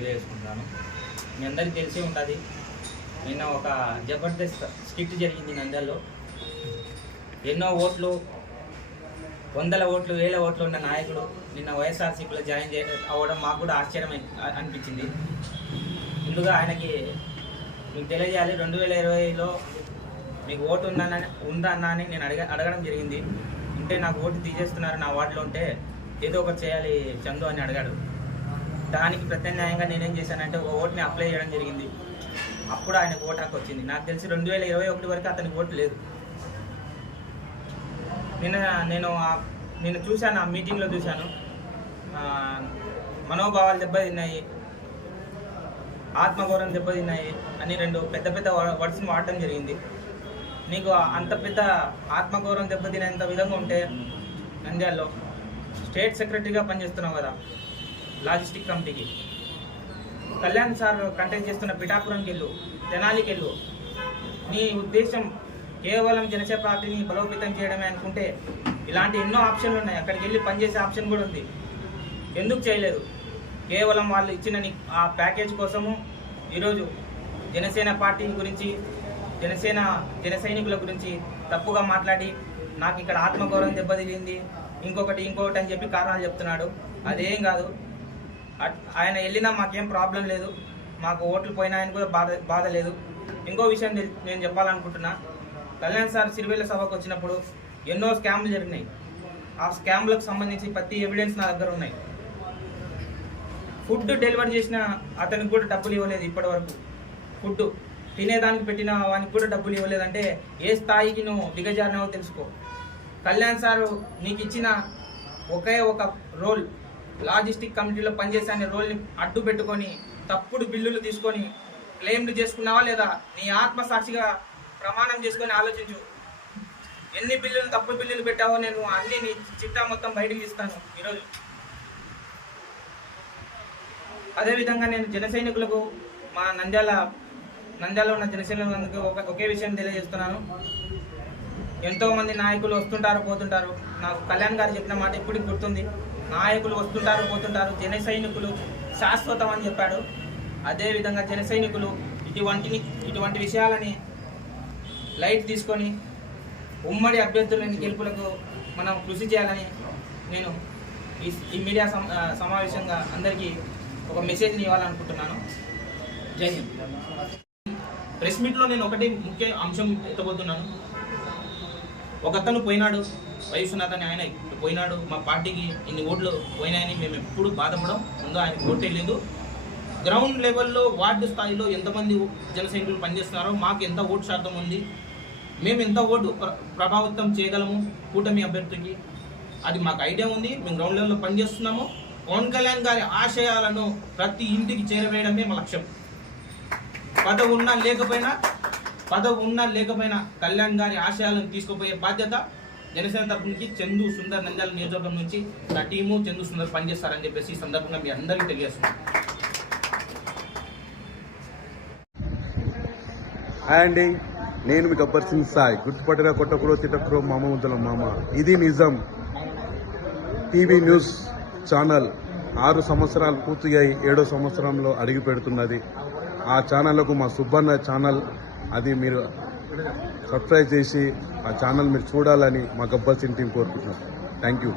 తెలియజేసుకుంటాను మీ అందరికీ తెలిసే ఉంటుంది నిన్న ఒక జబర్దస్త్ స్కిట్ జరిగింది నంద్యాలలో. ఎన్నో ఓట్లు వందల ఓట్లు వేల ఓట్లు ఉన్న నాయకుడు నిన్న వైఎస్ఆర్సీపీలో జాయిన్ చే అవ్వడం మాకు కూడా ఆశ్చర్యం అనిపించింది. ముందుగా ఆయనకి మీకు తెలియజేయాలి రెండు వేల ఇరవైలో మీకు ఓటు ఉందని ఉందా అన్న అని నేను అడగ అడగడం జరిగింది. ఉంటే నాకు ఓటు తీసేస్తున్నారు నా వార్డులో ఉంటే ఏదో ఒకటి చేయాలి చందు అని అడిగాడు. దానికి ప్రత్యామ్నాయంగా నేనేం చేశానంటే ఒక ఓటుని అప్లై చేయడం జరిగింది. అప్పుడు ఆయన ఓటు హక్కు వచ్చింది. నాకు తెలిసి రెండు వేల ఇరవై ఒకటి వరకు అతనికి ఓటు లేదు. నిన్న నేను నేను నిన్న చూశాను ఆ మీటింగ్లో చూశాను. మనోభావాలు దెబ్బతిన్నాయి ఆత్మగౌరవం దెబ్బతిన్నాయి అని రెండు పెద్ద పెద్ద వర్డ్స్ వాడటం జరిగింది. నీకు అంత పెద్ద ఆత్మగౌరవం దెబ్బతినేంత విధంగా ఉంటే నంద్యాలలో స్టేట్ సెక్రటరీగా పనిచేస్తున్నావు కదా. లాజిస్టిక్ కమిటీకి. కళ్యాణ్ సార్ కంటెక్ట్ చేస్తున్న పిఠాపురంకి వెళ్ళు తెనాలికి వెళ్ళు నీ ఉద్దేశం కేవలం జనసేన పార్టీని బలోపేతం చేయడమే అనుకుంటే ఇలాంటి ఎన్నో ఆప్షన్లు ఉన్నాయి. అక్కడికి వెళ్ళి పనిచేసే ఆప్షన్ కూడా ఉంది. ఎందుకు చేయలేదు? కేవలం వాళ్ళు ఇచ్చిన ఆ ప్యాకేజ్ కోసము ఈరోజు జనసేన పార్టీ గురించి జనసేన జన సైనికుల గురించి తప్పుగా మాట్లాడి నాకు ఇక్కడ ఆత్మగౌరవం దెబ్బతిలింది ఇంకొకటి ఇంకొకటి అని చెప్పి కారణాలు చెప్తున్నాడు. అదేం కాదు. ఆయన వెళ్ళినా మాకేం ప్రాబ్లం లేదు. మాకు ఓట్లు పోయినాయని కూడా బాధ బాధ లేదు. ఇంకో విషయం నేను చెప్పాలనుకుంటున్నా. కళ్యాణ్ సార్ సిరివేల సభకు వచ్చినప్పుడు ఎన్నో స్కామ్లు జరిగినాయి. ఆ స్కామ్లకు సంబంధించి ప్రతి ఎవిడెన్స్ నా దగ్గర ఉన్నాయి. ఫుడ్ డెలివరీ చేసిన అతనికి కూడా డబ్బులు ఇవ్వలేదు ఇప్పటి వరకు ఫుడ్ తినేదానికి పెట్టిన వానికి కూడా డబ్బులు ఇవ్వలేదంటే ఏ స్థాయికి నువ్వు దిగజారినావో తెలుసుకో. కళ్యాణ్ సారు నీకు ఇచ్చిన ఒకే ఒక రోల్ లాజిస్టిక్ కమిటీలో పనిచేసే అనే రోల్ని అడ్డు పెట్టుకొని తప్పుడు బిల్లులు తీసుకొని క్లెయిమ్లు చేసుకున్నావా లేదా? నీ ఆత్మసాక్షిగా ప్రమాణం చేసుకొని ఆలోచించు. ఎన్ని బిల్లులు తప్పుడు బిల్లులు పెట్టావో నేను అన్ని నీ చిట్టా మొత్తం బయటకు ఇస్తాను ఈరోజు. అదేవిధంగా నేను జన సైనికులకు మా నంద్యాల నంద్యాల ఉన్న జన ఒక ఒకే విషయం తెలియజేస్తున్నాను. ఎంతోమంది నాయకులు వస్తుంటారు పోతుంటారు. నాకు కళ్యాణ్ గారు చెప్పిన మాట ఇప్పటికి గుర్తుంది. నాయకులు వస్తుంటారు పోతుంటారు జన సైనికులు శాశ్వతం అని చెప్పాడు అదేవిధంగా జన సైనికులు ఇటువంటి ఇటువంటి విషయాలని లైట్ తీసుకొని ఉమ్మడి అభ్యర్థులని గెలుపులకు మనం కృషి చేయాలని నేను ఈ మీడియా సమావేశంగా అందరికీ ఒక మెసేజ్ని ఇవ్వాలనుకుంటున్నాను. జై హింద్. ప్రెస్ మీట్లో నేను ఒకటి ముఖ్య అంశం ఎత్తబోతున్నాను. ఒకతను పోయినాడు వైశ్వనాథ్ ఆయన పోయినాడు మా పార్టీకి ఇన్ని ఓట్లు పోయినాయని మేము ఎప్పుడు బాధపడం ముందు ఆయన ఓటే లేదు. గ్రౌండ్ లెవెల్లో వార్డు స్థాయిలో ఎంతమంది జనసైనికులు పనిచేస్తున్నారో మాకు ఎంత ఓటు శాతం ఉంది మేము ఎంత ఓటు ప్రభావితం చేయగలము కూటమి అభ్యర్థికి అది మాకు ఐడియా ఉంది. మేము గ్రౌండ్ లెవెల్లో పనిచేస్తున్నాము. పవన్ కళ్యాణ్ గారి ఆశయాలను ప్రతి ఇంటికి చేరవేయడమే మా లక్ష్యం. పదవి ఉన్నా లేకపోయినా పదవి ఉన్నా లేకపోయినా కళ్యాణ్ గారి ఆశయాలను తీసుకుపోయే బాధ్యత జనసేన తరపు నుంచి చందు సుందర్ నంద్యాల నియోజకవర్గం నుంచి నా టీము చందు సుందర్ పనిచేస్తారని చెప్పేసి ఈ సందర్భంగా మీ అందరికీ తెలియజేస్తున్నాను. హాయ్ అండి. నేను మీ గబ్బర్ సింగ్ సాయ్. గుర్తుపట్టగా కొట్టకురో తిట్టకురో మామ ఉందల మామ. ఇది నిజం. టీవీ న్యూస్ ఛానల్ ఆరు సంవత్సరాలు పూర్తయ్యాయి. ఏడో సంవత్సరంలో అడిగి పెడుతున్నది. ఆ ఛానల్కు మా సుబ్బన్న ఛానల్ అది మీరు సబ్స్క్రైబ్ చేసి ఆ ఛానల్ మీరు చూడాలని మా గబ్బర్ సింగ్ టీం కోరుకుంటున్నాం. Thank you